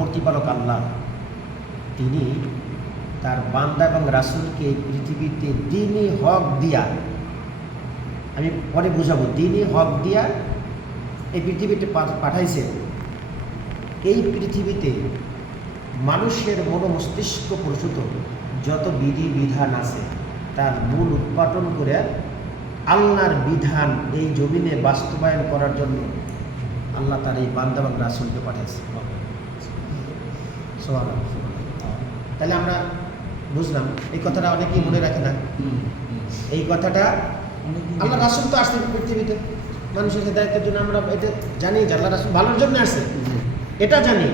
প্রতিপালক আল্লাহ তিনি তার বান্দা এবং রাসূলকে পৃথিবীতে দ্বীনি হক দিয়া, আমি পরে বুঝাবো, দ্বীনি হক দিয়া এই পৃথিবীতে পাঠাইছে। এই পৃথিবীতে মানুষের মস্তিষ্ক প্রসূত যত বিধি বিধান আছে তার মূল উৎপাদন করে আল্লাহর বিধান এই জমিনে বাস্তবায়ন করার জন্য আল্লাহ তার এই বান্দা এবং রাসূলকে পাঠাইছে। তাহলে আমরা বুঝলাম এই কথাটা অনেকেই মনে রাখে না। এই কথাটা আল্লাহ রাসূল তো আসছে পৃথিবীতে মানুষের হেদায়েতের জন্য, আমরা এটা জানি যে আল্লাহ রাসূল ভালোর জন্য আসছে, এটা জানি,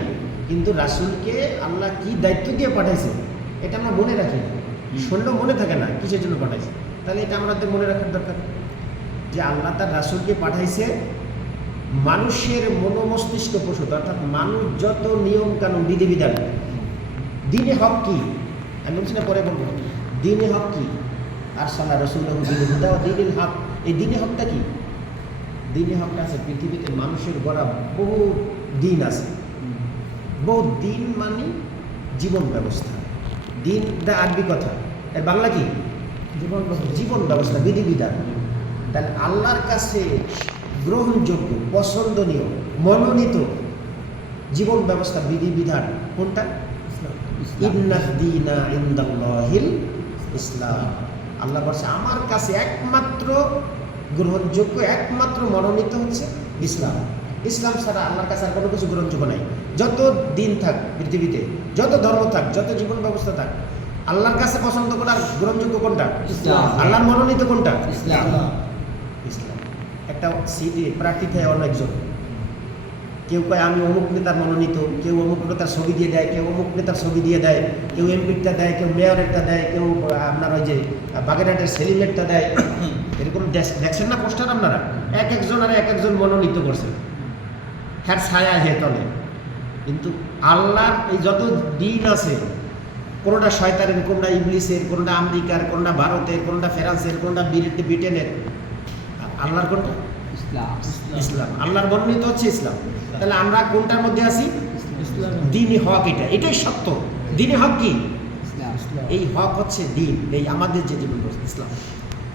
কিন্তু রাসূলকে আল্লাহ কি দায়িত্ব দিয়ে পাঠাইছে এটা আমরা মনে রাখি না, শুনলেও মনে থাকে না কিসের জন্য পাঠাইছে। তাহলে এটা আমাদের মনে রাখার দরকার যে আল্লাহ তার রাসূলকে পাঠাইছে মানুষের মস্তিষ্ক প্রসূত, অর্থাৎ মানুষ যত নিয়ম কানুন বিধিবিধান, দ্বীনে হক কি আমি বলছি না, পরে বলবো দ্বীনে হক কি, আর সাল্লাহ রাসূলুল্লাহ বিল হুদা ওয়া দীনিল হক। এই দ্বীনে হকটা কি? দ্বীনে হকটা আছে পৃথিবীতে মানুষের গড়া বহু দিন আছে। বহু দিন মানে জীবন ব্যবস্থা। দিনটা আরবি কথা, এর বাংলা কি? জীবন ব্যবস্থা, বিধিবিধান। তাহলে আল্লাহর কাছে গ্রহণযোগ্য, পছন্দনীয়, মনোনীত জীবন ব্যবস্থা, বিধিবিধান কোনটা? ইন্নাদ-দীনা ইনদাল্লাহিল ইসলাম। আল্লাহ বলছে আমার কাছে একমাত্র গ্রহণযোগ্য, একমাত্র মনোনীত হচ্ছে ইসলাম। ইসলাম ছাড়া আল্লাহর কাছে আর কোনো কিছু গ্রহণযোগ্য নাই। যত দিন থাক পৃথিবীতে, যত ধর্ম থাক, যত জীবন ব্যবস্থা থাক, আল্লাহর কাছে পছন্দ করার গ্রহণযোগ্য কোনটা? ইসলাম। আল্লাহর মনোনীত কোনটা? ইসলাম। ইসলাম। একটা সিটি প্রার্থী থাকে অনেকজন, কেউ কয় আমি অমুক নেতার মনোনীত, কেউ অমুক নেতার ছবি দিয়ে দেয়, কেউ অমুক নেতার ছবি দিয়ে দেয়, কেউ এমপিটা দেয়, কেউ মেয়রেরটা দেয়, কেউ আপনার ওই যে বাগেরহাটের সেলিমেরটা দেয়। এরকম দেখছেন না পোস্টার আপনারা? এক একজন আর এক একজন মনোনীত করছে, হ্যাঁ ছায়া হে তলে। কিন্তু আল্লাহর এই যত দিন আছে, কোনোটা শয়তানের, কোনোটা ইবলিসের, কোনোটা আমেরিকার, কোনোটা ভারতের, কোনোটা ফ্রান্সের, কোনোটা ব্রিটেনের, আল্লাহর কোনটা? ইসলাম। আল্লাহর মনোনীত হচ্ছে ইসলাম। তাহলে আমরা কোনটার মধ্যে আছি? দ্বীনে হক। এটাই সত্য। দ্বীনে হক কি? এই হক হচ্ছে দ্বীন, এই আমাদের যে জীবন ইসলাম।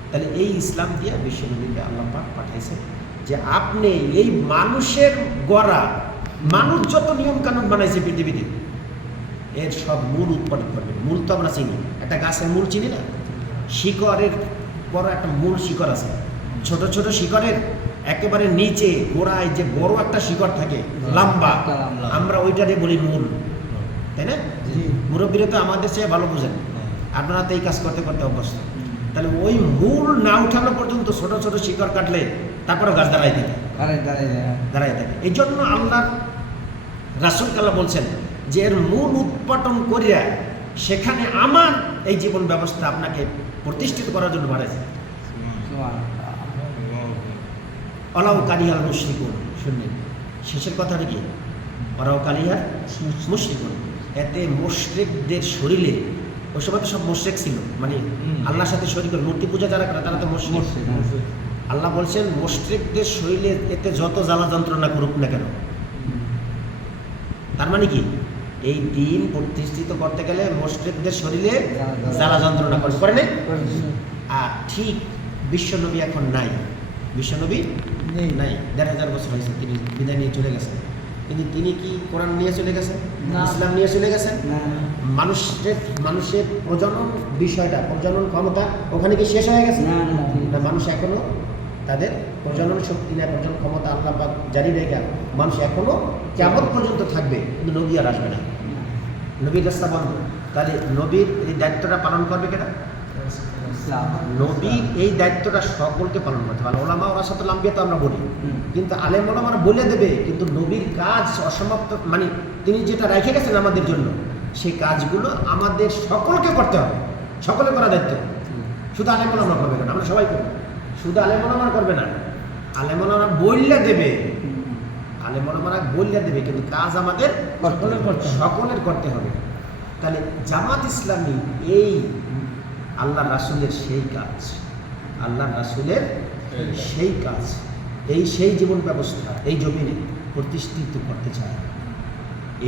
তাহলে এই ইসলাম দিয়ে বিশ্বনবীকে আল্লাহ পাক পাঠাইছে যে আপনি এই মানুষের গড়া, মানুষ যত নিয়ম কানুন বানাইছে পৃথিবীতে, এর সব মূল উৎপাদন করবেন। মূল তো আমরা চিনি, একটা গাছের মূল চিনি না? শিকড়ের বড় একটা মূল শিকড় আছে, ছোট ছোট শিকড়ের একেবারে নিচে গোড়ায় যে বড় একটা শিকড় থাকে লম্বা, আমরা ওইটারে বলি মূল, তাই না? মুরব্বীরা তো আমাদের চেয়ে ভালো বুঝেন, আপনারা তো এই কাজ করতে করতে অভ্যস্ত। তাহলে ওই মূল না উঠানো পর্যন্ত ছোট ছোট শিকড় কাটলে তারপরে গাছ দাঁড়াই থাকে। এই জন্য আল্লাহ রাসূল আল্লাহ বলছেন যে এর মূল উৎপাদন করিয়া সেখানে আমার এই জীবন ব্যবস্থা আপনাকে প্রতিষ্ঠিত করার জন্য বাড়াইছে। অলাউ কারিহাল মুশরিকুন, শুনলেন শেষের কথাটা কি? অলাউ কারিহাল মুশরিকুন। এতে মুশরিকদের শরীরে, ওই সময় তো সব মুশরিক ছিল, মানে আল্লাহর সাথে শরীক করে মূর্তি পূজা যারা করে তারা তো মুশরিক। আল্লাহ বলছেন মুশরিকদের শরীরে এতে যত জ্বালা যন্ত্রণা করুক না কেন, তার মানে কি এই দিন প্রতিষ্ঠিত করতে গেলে মুশরিকদের শরীরে জ্বালা যন্ত্রণা করে না? আর ঠিক বিশ্বনবী এখন নাই, বিশ্বনবী নাই, ১,৫০০ বছর হয়েছে তিনি বিদায় নিয়ে চলে গেছেন। কিন্তু তিনি কি কোরআন নিয়ে চলে গেছেন? ইসলাম নিয়ে চলে গেছেন? মানুষের প্রজনন বিষয়টা, প্রজনন ক্ষমতা ওখানে কি শেষ হয়ে গেছে? না, মানুষ এখনো তাদের প্রজনন শক্তি না, প্রজনন ক্ষমতা আল্লাহ পাক জারি রেখে মানুষ এখনো কিয়ামত পর্যন্ত থাকবে, কিন্তু নবী আর আসবে না, নবীর রাস্তা বন্ধ। তাহলে নবীর এই দায়িত্বটা পালন করবে কেনা? নবীর এই দায়িত্বটা সকলকে পালন করতে হবে। ওলামা ওরাসাতুল আম্বিয়া তো আমরা বলি, কিন্তু আলেম ওলামারা বলে দেবে, কিন্তু নবীর কাজ অসমাপ্ত, মানে তিনি যেটা রেখে গেছেন আমাদের জন্য সেই কাজগুলো আমাদের সকলকে করতে হবে, সকলে করা দায়িত্ব। শুধু আলেম ওলামা করবে না, আমরা সবাই করবো। শুধু আলেম ওলামা করবে না, আলেম ওলামা বললে দেবে, আলেম ওলামারা বললে দেবে, কিন্তু কাজ আমাদের সকলের করতে হবে। তাহলে জামাত ইসলামী এই আল্লাহ রাসূলের সেই কাজ, আল্লাহ রাসূলের সেই কাজ, এই সেই জীবন ব্যবস্থা এই জমিনে প্রতিষ্ঠিত করতে চায়।